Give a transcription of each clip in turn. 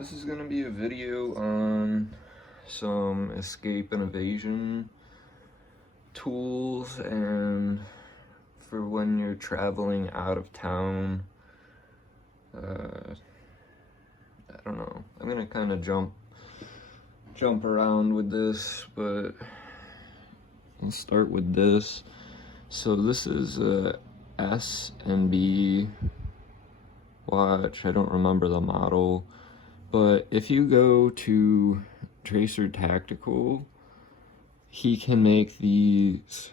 This is gonna be a video on some escape and evasion tools, and for when you're traveling out of town. I don't know, I'm gonna kind of jump around with this, but I'll start with this. So this is a S&B watch. I don't remember the model, but if you go to Tracer Tactical, he can make these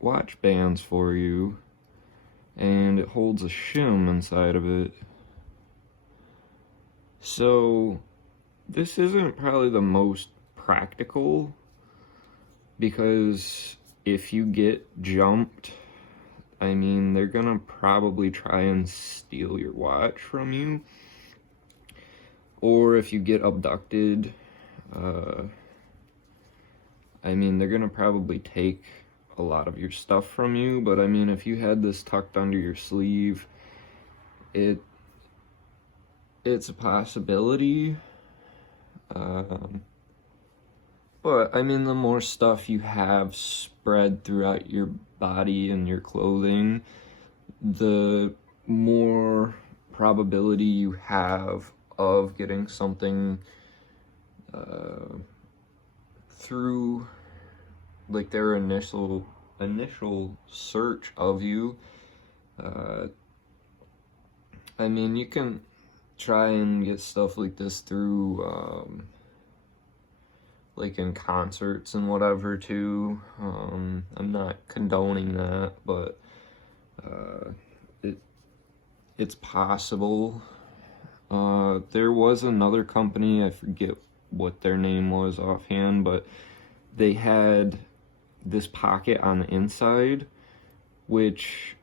watch bands for you, and it holds a shim inside of it. So this isn't probably the most practical, because if you get jumped, I mean, they're gonna probably try and steal your watch from you. Or if you get abducted, I mean, they're gonna probably take a lot of your stuff from you. But I mean, if you had this tucked under your sleeve, it's a possibility. But I mean, the more stuff you have spread throughout your body and your clothing, the more probability you have of getting something through, like, their initial search of you. I mean, you can try and get stuff like this through like in concerts and whatever too. I'm not condoning that, but it's possible. There was another company, I forget what their name was offhand, but they had this pocket on the inside, which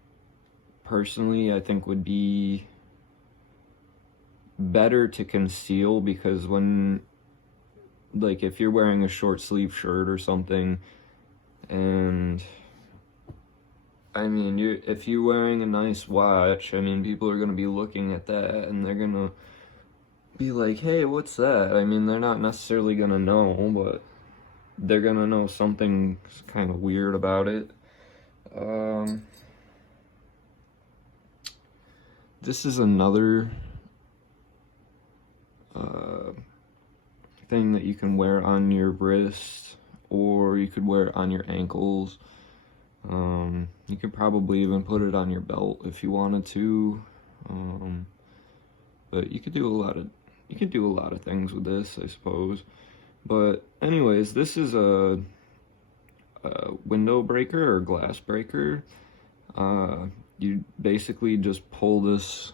personally I think would be better to conceal, because when, like, if you're wearing a short sleeve shirt or something, and I mean, if you're wearing a nice watch, I mean, people are gonna be looking at that and they're gonna be like, hey, what's that? I mean, they're not necessarily gonna know, but they're gonna know something's kind of weird about it. This is another thing that you can wear on your wrist, or you could wear it on your ankles. You could probably even put it on your belt if you wanted to. But you could do a lot of things with this, I suppose. But anyways, this is a window breaker or glass breaker. You basically just pull this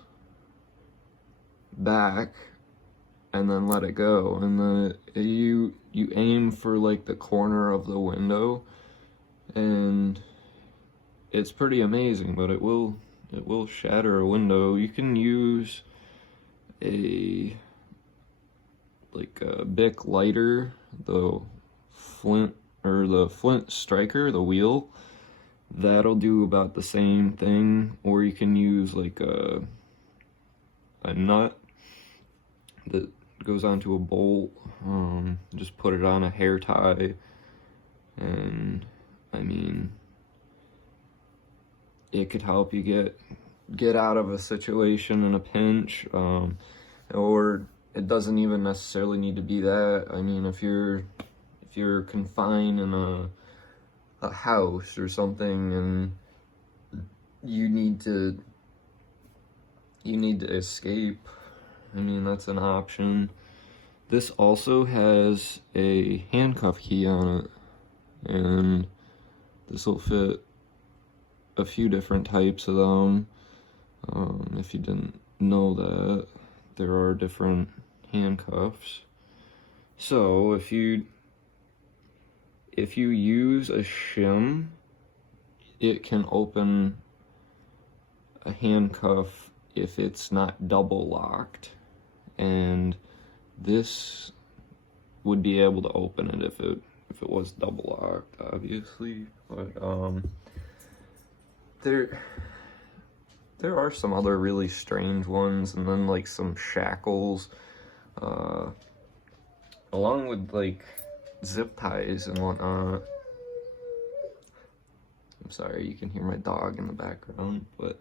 back and then let it go, and then you aim for like the corner of the window, and it's pretty amazing. But it will shatter a window. You can use a Bic lighter, the flint striker, the wheel. That'll do about the same thing. Or you can use like a nut that goes onto a bolt. Just put it on a hair tie, and I mean, it could help you get out of a situation in a pinch. Or it doesn't even necessarily need to be that. I mean, if you're confined in a house or something, and you need to escape, I mean, that's an option. This also has a handcuff key on it, and this will fit a few different types of them. If you didn't know that, there are different handcuffs. So if you use a shim, it can open a handcuff if it's not double locked, and this would be able to open it if it was double locked, obviously. But there are some other really strange ones, and then like some shackles, along with like zip ties and whatnot. I'm sorry, you can hear my dog in the background, but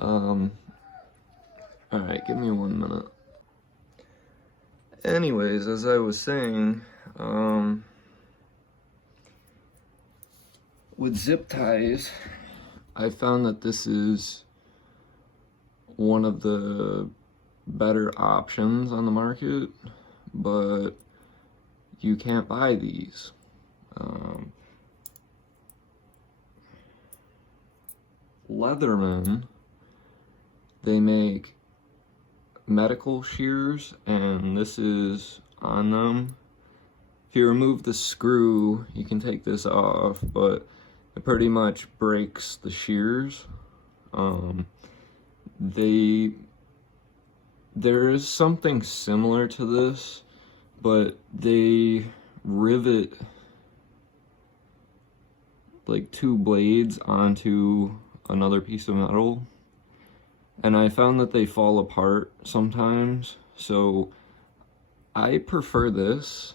alright, give me 1 minute. Anyways, as I was saying, with zip ties, I found that this is one of the better options on the market, but you can't buy these. Leatherman, they make medical shears, and this is on them. If you remove the screw, you can take this off, but it pretty much breaks the shears. There is something similar to this, but they rivet like 2 blades onto another piece of metal, and I found that they fall apart sometimes, so I prefer this,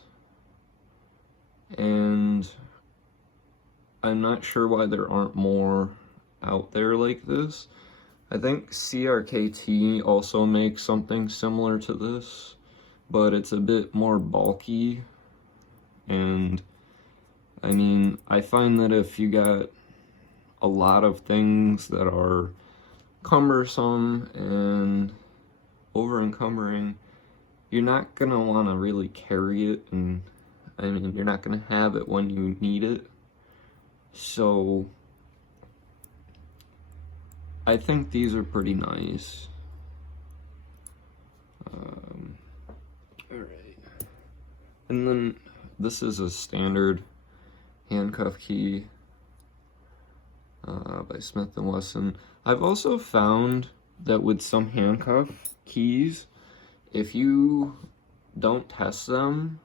and I'm not sure why there aren't more out there like this. I think CRKT also makes something similar to this, but it's a bit more bulky, and I mean, I find that if you got a lot of things that are cumbersome and over-encumbering, you're not gonna want to really carry it, and I mean, you're not gonna have it when you need it. So I think these are pretty nice. Alright. And then this is a standard handcuff key by Smith & Wesson. I've also found that with some handcuff keys, if you don't test them,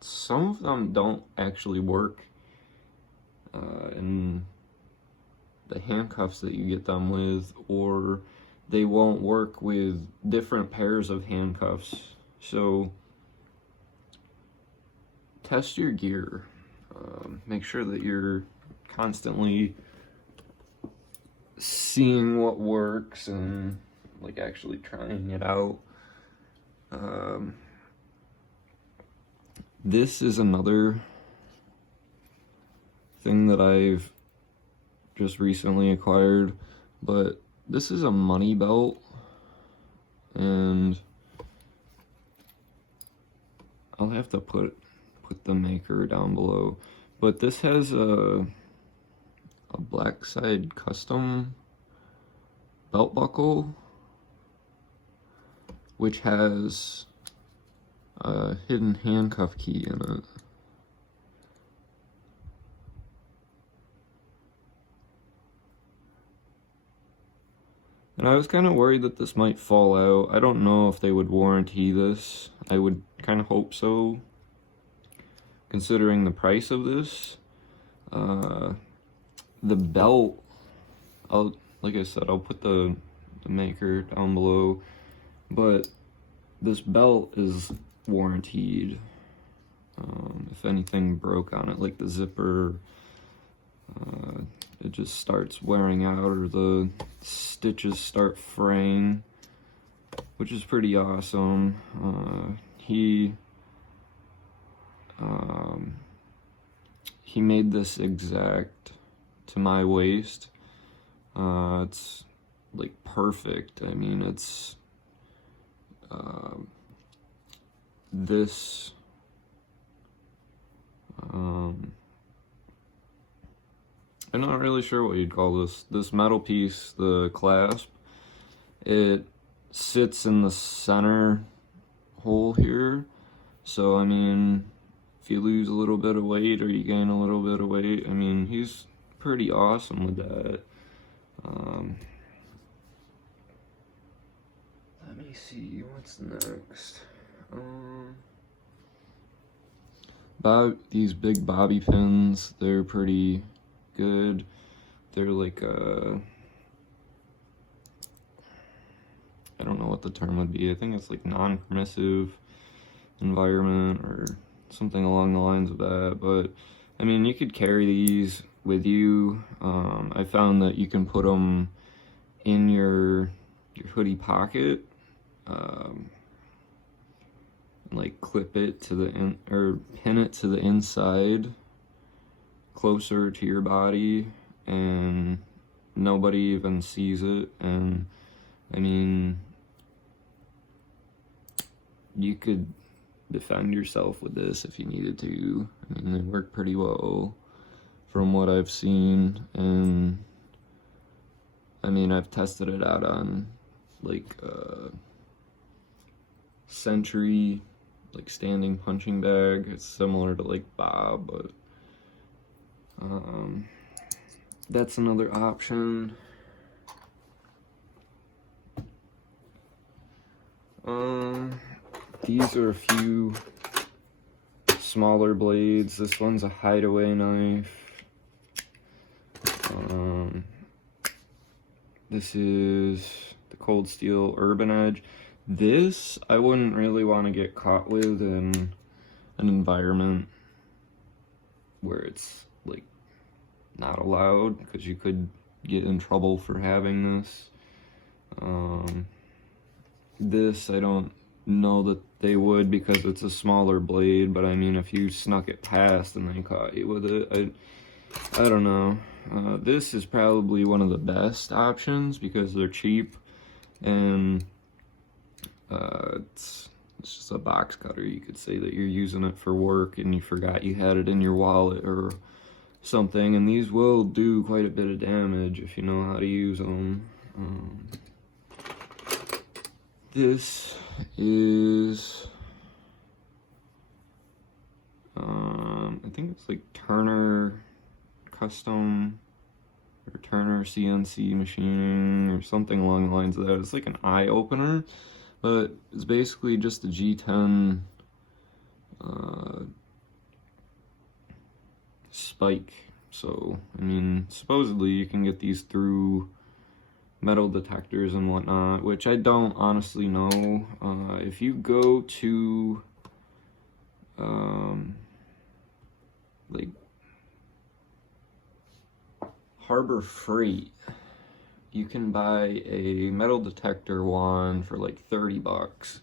some of them don't actually work in the handcuffs that you get them with, or they won't work with different pairs of handcuffs. So test your gear. Make sure that you're constantly seeing what works and like actually trying it out. This is another thing that I've just recently acquired, but this is a money belt, and I'll have to put the maker down below, but this has a black side custom belt buckle, which has a hidden handcuff key in it. And I was kind of worried that this might fall out. I don't know if they would warranty this. I would kind of hope so, considering the price of this. The belt, like I said, I'll put the maker down below, but this belt is warranted. If anything broke on it, like the zipper, it just starts wearing out, or the stitches start fraying, which is pretty awesome. He made this exact to my waist. It's like perfect. I mean, it's this I'm not really sure what you'd call this metal piece, the clasp. It sits in the center hole here, so I mean, if you lose a little bit of weight or you gain a little bit of weight, I mean, he's pretty awesome with that. Let me see, what's next? These big bobby pins, they're pretty good. They're like I don't know what the term would be. I think it's like non-permissive environment or something along the lines of that. But I mean, you could carry these with you. I found that you can put them in your hoodie pocket, like clip it to the or pin it to the inside closer to your body, and nobody even sees it. And I mean, you could defend yourself with this if you needed to. I mean, they work pretty well from what I've seen, and I mean, I've tested it out on like Sentry, like standing punching bag. It's similar to like Bob, but that's another option. These are a few smaller blades. This one's a hideaway knife. This is the Cold Steel Urban Edge. This I wouldn't really want to get caught with in an environment where it's like not allowed, because you could get in trouble for having this. This I don't know that they would, because it's a smaller blade, but I mean, if you snuck it past and they caught you with it, I don't know. This is probably one of the best options because they're cheap, and it's just a box cutter. You could say that you're using it for work and you forgot you had it in your wallet or something, and these will do quite a bit of damage if you know how to use them. This is I think it's like Turner Custom or Turner CNC machining or something along the lines of that. It's like an eye opener, but it's basically just a G10 spike. So I mean, supposedly you can get these through metal detectors and whatnot, which I don't honestly know. If you go to like Harbor Freight, you can buy a metal detector wand for like $30,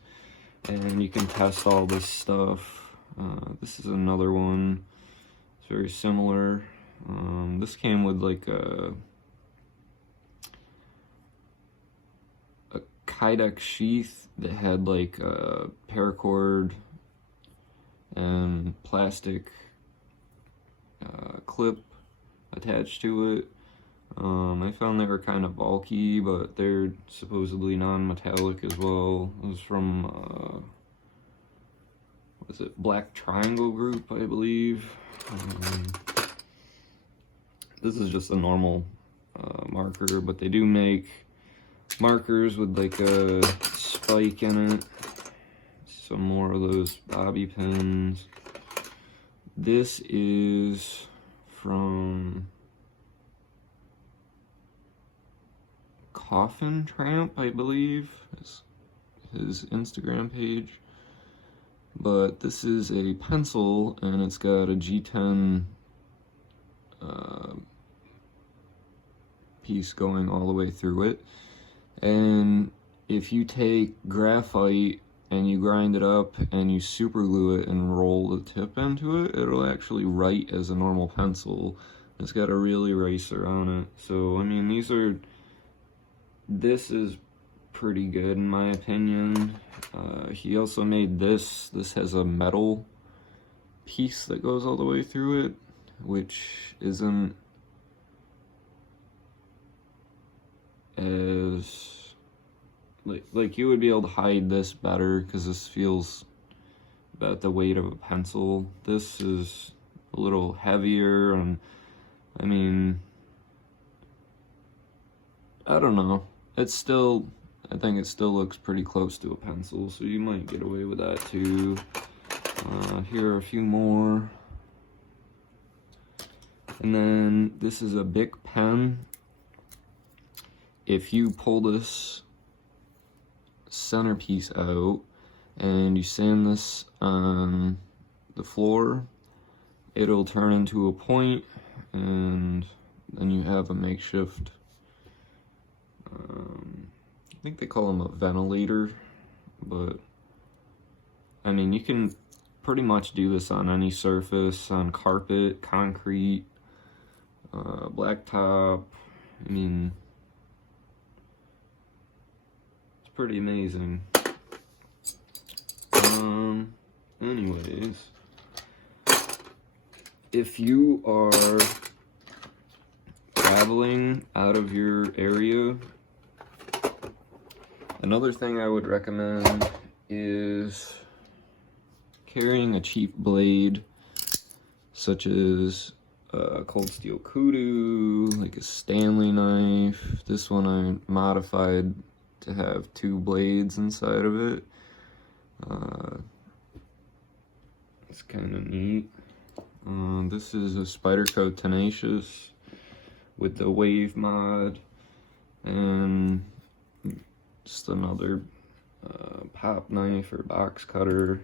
and you can test all this stuff. This is another one. It's very similar. This came with like a Kydex sheath that had like a paracord and plastic clip attached to it. I found they were kind of bulky, but they're supposedly non-metallic as well. It was from what is it, Black Triangle Group, I believe. This is just a normal marker, but they do make markers with like a spike in it. Some more of those bobby pins. This is from Coffin Tramp, I believe, is his Instagram page. But this is a pencil, and it's got a G10 piece going all the way through it. And if you take graphite and you grind it up and you super glue it and roll the tip into it, it'll actually write as a normal pencil. It's got a real eraser on it. So I mean, this is pretty good in my opinion. He also made this. This has a metal piece that goes all the way through it, which isn't as like you would be able to hide this better, because this feels about the weight of a pencil. This is a little heavier, and I mean, I don't know. It's still, I think it still looks pretty close to a pencil, so you might get away with that too. Here are a few more. And then this is a Bic pen. If you pull this centerpiece out and you sand this on the floor, it'll turn into a point, and then you have a makeshift, I think they call them a ventilator, but I mean, you can pretty much do this on any surface, on carpet, concrete, blacktop. I mean, it's pretty amazing. Anyways, if you are traveling out of your area, another thing I would recommend is carrying a cheap blade, such as a cold steel kudu, like a Stanley knife. This one I modified to have 2 blades inside of it. It's kind of neat. This is a Spyderco Tenacious with the wave mod, and just another pop knife or box cutter.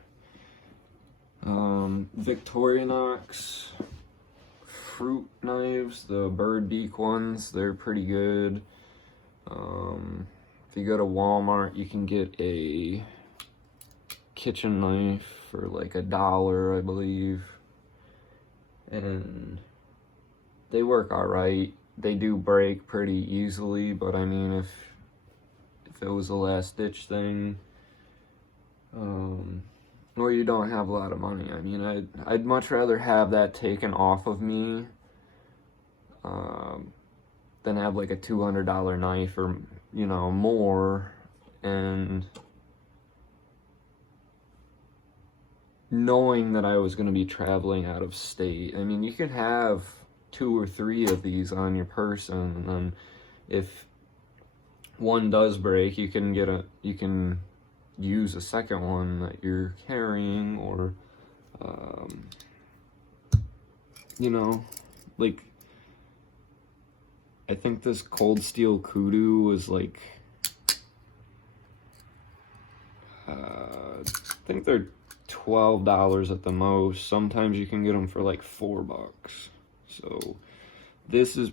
Victorinox fruit knives, the bird beak ones, they're pretty good. If you go to Walmart, you can get a kitchen knife for like $1, I believe, and they work all right. They do break pretty easily, but I mean, if it was a last ditch thing, or you don't have a lot of money, I mean, I'd much rather have that taken off of me than have like a $200 knife or, you know, more, and knowing that I was going to be traveling out of state. I mean, you can have 2 or 3 of these on your person, and then if one does break, you can use a second one that you're carrying, or you know, like, I think this cold steel kudu was like, I think they're $12 at the most. Sometimes you can get them for like $4. So this is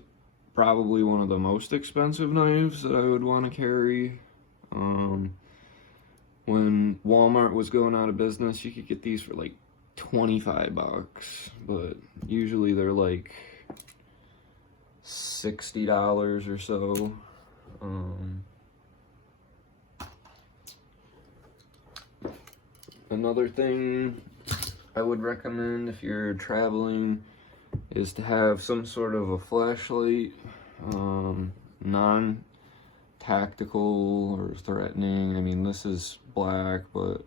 probably one of the most expensive knives that I would want to carry. When Walmart was going out of business, you could get these for like $25, but usually they're like $60 or so. Another thing I would recommend if you're traveling is to have some sort of a flashlight, non-tactical or threatening. I mean, this is black, but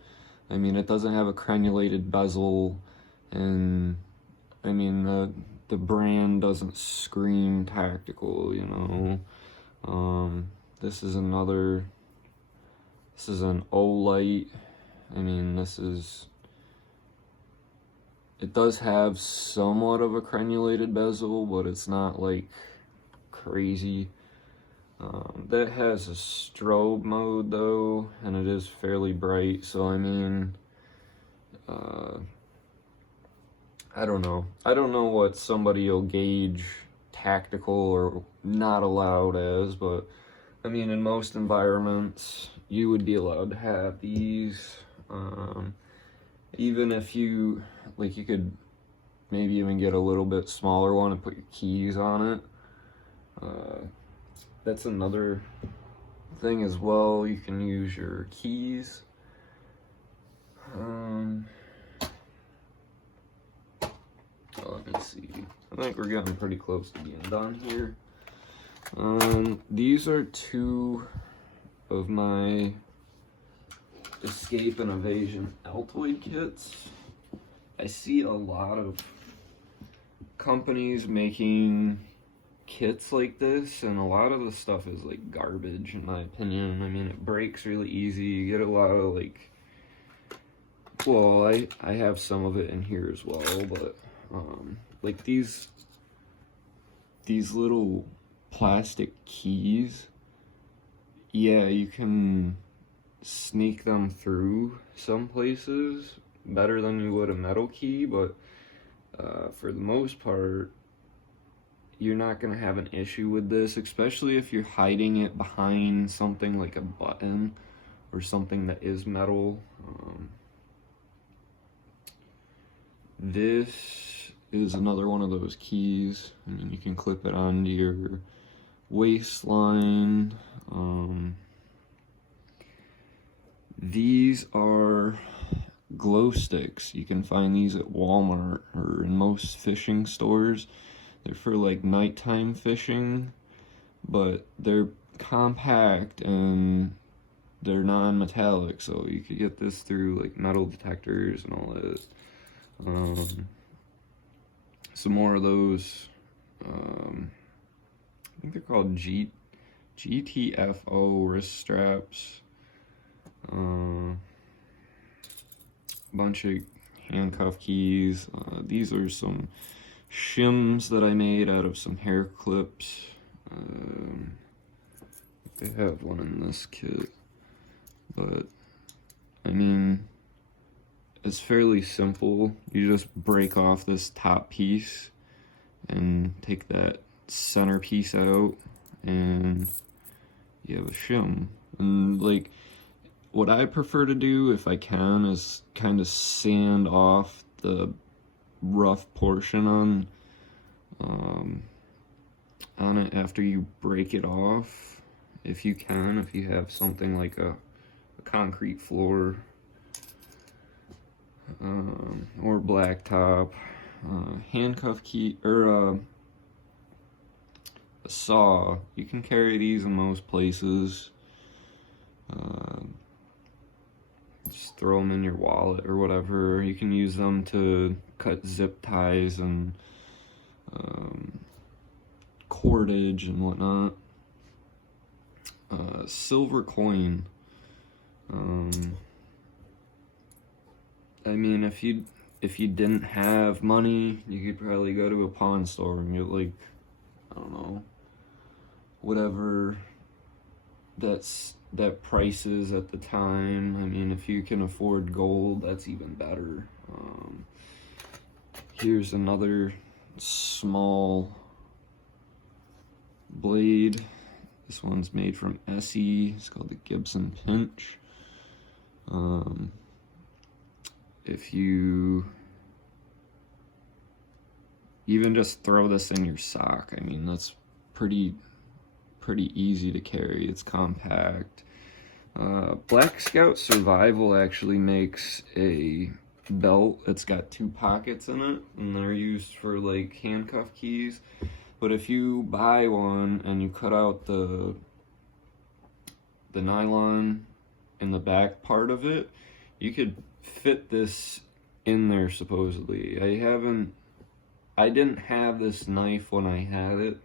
I mean, it doesn't have a crenulated bezel, and I mean, the brand doesn't scream tactical, you know. This is an O-light. I mean, it does have somewhat of a crenulated bezel, but it's not like crazy. That has a strobe mode though, and it is fairly bright, so I mean, I don't know what somebody will gauge tactical or not allowed as, but I mean, in most environments you would be allowed to have these. Even if you could maybe even get a little bit smaller one and put your keys on it. That's another thing as well. You can use your keys. Let me see. I think we're getting pretty close to being done here. These are 2 of my Escape and Evasion Altoid kits. I see a lot of companies making kits like this, and a lot of the stuff is like garbage in my opinion. I mean, it breaks really easy. You get a lot of like, well, I have some of it in here as well, but like these little plastic keys, yeah, you can sneak them through some places better than you would a metal key, but for the most part, you're not going to have an issue with this, especially if you're hiding it behind something like a button or something that is metal. This is another one of those keys. I mean, you can clip it onto your waistline. These are glow sticks. You can find these at Walmart or in most fishing stores. They're for like nighttime fishing, but they're compact and they're non-metallic, so you could get this through like metal detectors and all that. Some more of those, I think they're called GTFO wrist straps. Bunch of handcuff keys. These are some shims that I made out of some hair clips. They have one in this kit, but I mean, it's fairly simple. You just break off this top piece and take that center piece out, and you have a shim. And like, what I prefer to do, if I can, is kind of sand off the rough portion on it after you break it off. If you can, if you have something like a concrete floor or blacktop, handcuff key or a saw. You can carry these in most places. Just throw them in your wallet or whatever. You can use them to cut zip ties and cordage and whatnot. Silver coin. I mean, if you didn't have money, you could probably go to a pawn store and get like, I don't know, whatever that price is at the time. I mean, if you can afford gold, that's even better. Here's another small blade. This one's made from SE. It's called the Gibson Pinch. If you even just throw this in your sock, I mean, that's pretty easy to carry. It's compact. Black Scout Survival actually makes a belt. It's got 2 pockets in it, and they're used for like handcuff keys. But if you buy one and you cut out the nylon in the back part of it, you could fit this in there supposedly. I didn't have this knife when I had it,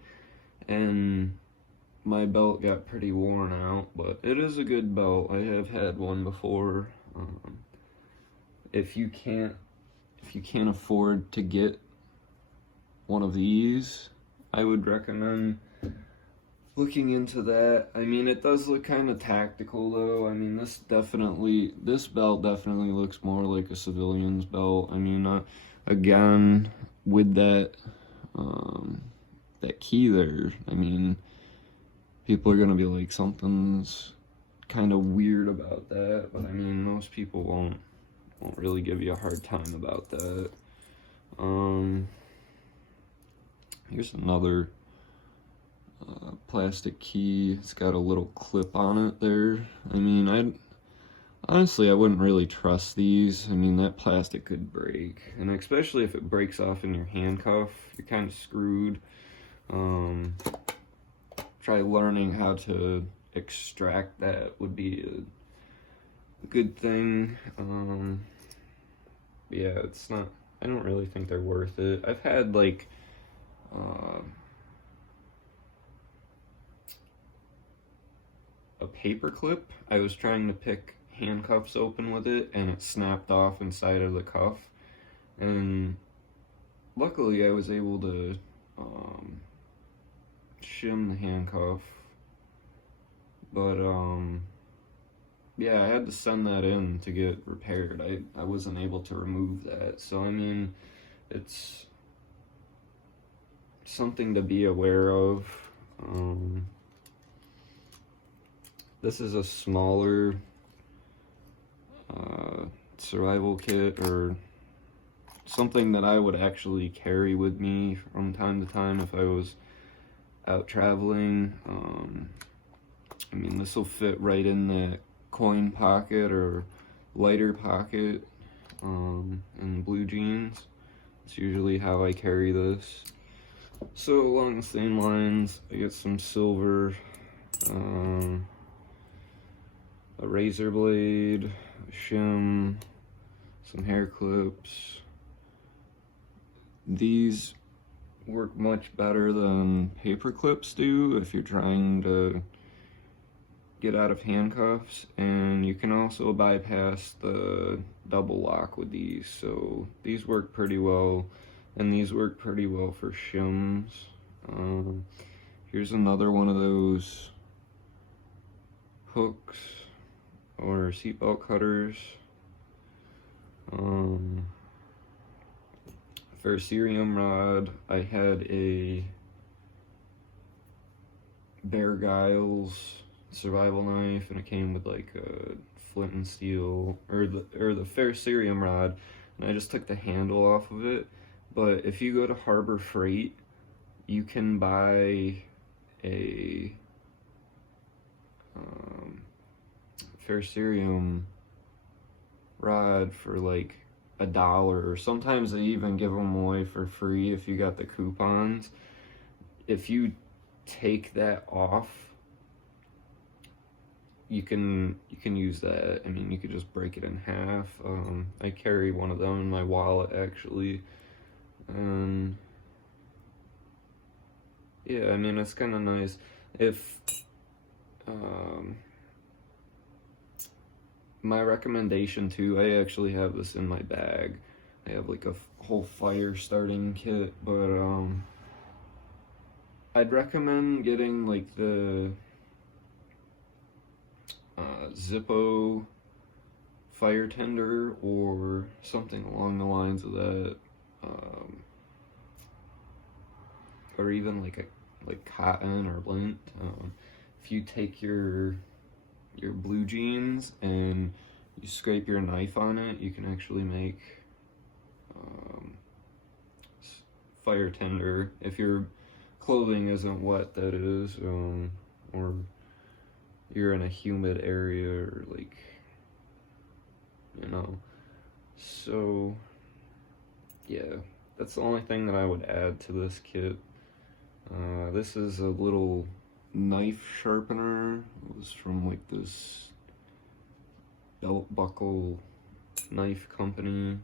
and my belt got pretty worn out, but it is a good belt. I have had one before. If you can't afford to get one of these, I would recommend looking into that. I mean, it does look kind of tactical though. I mean, this belt definitely looks more like a civilian's belt. I mean, again, with that key there, I mean, people are gonna be like, something's kind of weird about that, but I mean, most people won't really give you a hard time about that. Here's another plastic key. It's got a little clip on it there. I mean, honestly, I wouldn't really trust these. I mean, that plastic could break, and especially if it breaks off in your handcuff, you're kind of screwed. Try learning how to extract that would be a good thing. Yeah, it's not, I don't really think they're worth it. I've had like a paper clip. I was trying to pick handcuffs open with it, and it snapped off inside of the cuff, and luckily I was able to shim the handcuff, but yeah, I had to send that in to get repaired. I wasn't able to remove that. So, I mean, it's something to be aware of. This is a smaller survival kit, or something that I would actually carry with me from time to time if I was out traveling. I mean, this will fit right in that coin pocket or lighter pocket in blue jeans. It's usually how I carry this. So along the same lines, I get some silver, a razor blade, a shim, some hair clips. These work much better than paper clips do if you're trying to get out of handcuffs, and you can also bypass the double lock with these. So these work pretty well, and these work pretty well for shims. Here's another one of those hooks or seatbelt cutters. Ferrocerium rod. I had a Bear Giles survival knife, and it came with like a flint and steel, or the ferrocerium rod, and I just took the handle off of it. But if you go to Harbor Freight, you can buy a ferrocerium rod for like $1, or sometimes they even give them away for free if you got the coupons. If you take that off, you can use that. I mean, you could just break it in half. I carry one of them in my wallet actually, and yeah, I mean, it's kind of nice. If my recommendation too, I actually have this in my bag. I have like a whole fire starting kit, but I'd recommend getting like the Zippo fire tender or something along the lines of that, or even like cotton or lint. If you take your blue jeans and you scrape your knife on it, you can actually make fire tender if your clothing isn't wet, that is, or you're in a humid area, or like, you know. So yeah, that's the only thing that I would add to this kit. This is a little knife sharpener. It was from like this belt buckle knife company.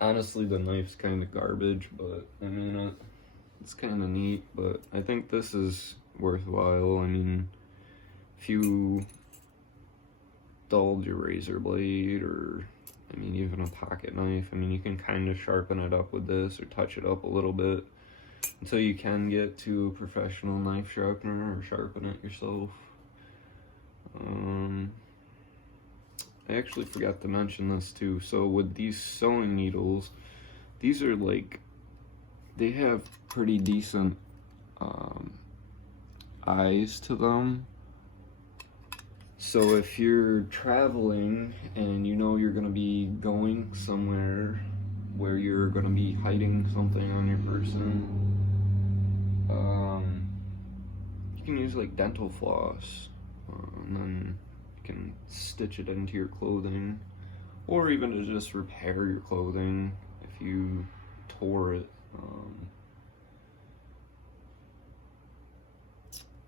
Honestly, the knife's kind of garbage, but I mean, it's kind of neat. But I think this is worthwhile. I mean, if you dulled your razor blade, or I mean, even a pocket knife, I mean, you can kind of sharpen it up with this, or touch it up a little bit until you can get to a professional knife sharpener or sharpen it yourself. I actually forgot to mention this too. So with these sewing needles, these are like, they have pretty decent eyes to them. So if you're traveling and you know you're gonna be going somewhere where you're gonna be hiding something on your person, you can use like dental floss, and then you can stitch it into your clothing, or even to just repair your clothing if you tore it.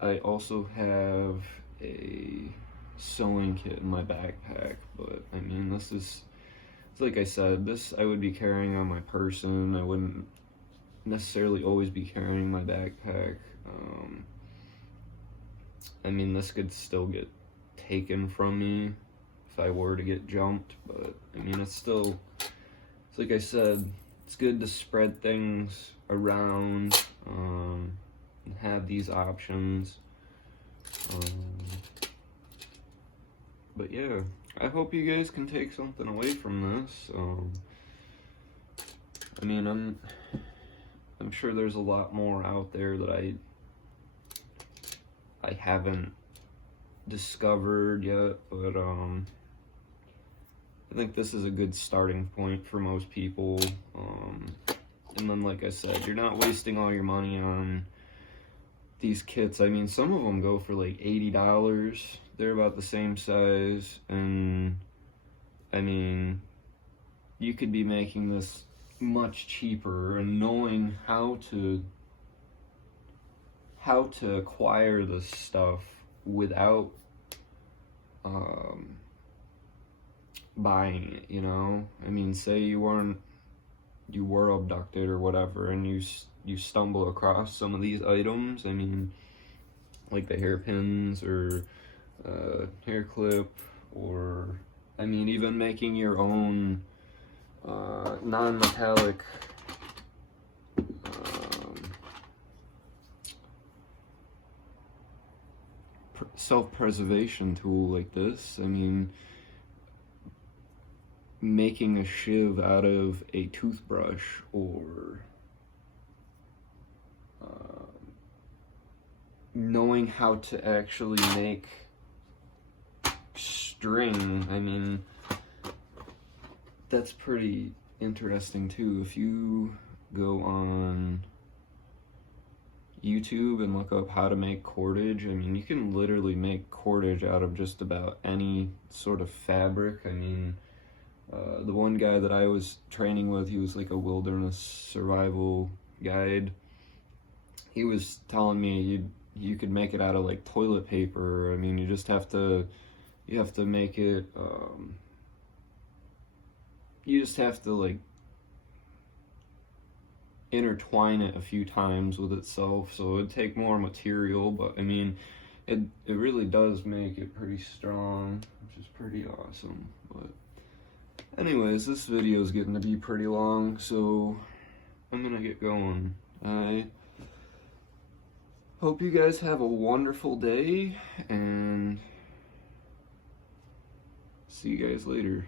I also have a sewing kit in my backpack, but I mean, this is, it's like I said, this I would be carrying on my person. I wouldn't necessarily always be carrying my backpack. I mean, this could still get taken from me if I were to get jumped, but I mean, it's still, it's like I said, it's good to spread things around, and have these options. But yeah, I hope you guys can take something away from this. I mean, I'm sure there's a lot more out there that I haven't discovered yet, but I think this is a good starting point for most people. And then, like I said, you're not wasting all your money on these kits. I mean, some of them go for like $80. They're about the same size, and I mean, you could be making this much cheaper, and knowing how to acquire this stuff without buying it, you know? I mean, say you were abducted or whatever, and you stumble across some of these items. I mean, like the hairpins or hair clip, or I mean, even making your own non-metallic self-preservation tool like this. I mean, making a shiv out of a toothbrush, or knowing how to actually make string. I mean, that's pretty interesting too. If you go on YouTube and look up how to make cordage, I mean, you can literally make cordage out of just about any sort of fabric. I mean, the one guy that I was training with, he was like a wilderness survival guide. He was telling me you could make it out of like toilet paper. I mean, you have to make it, you just have to like intertwine it a few times with itself, so it'd take more material, but I mean, it really does make it pretty strong, which is pretty awesome. But anyways, this video is getting to be pretty long, so I'm gonna get going. I hope you guys have a wonderful day, and see you guys later.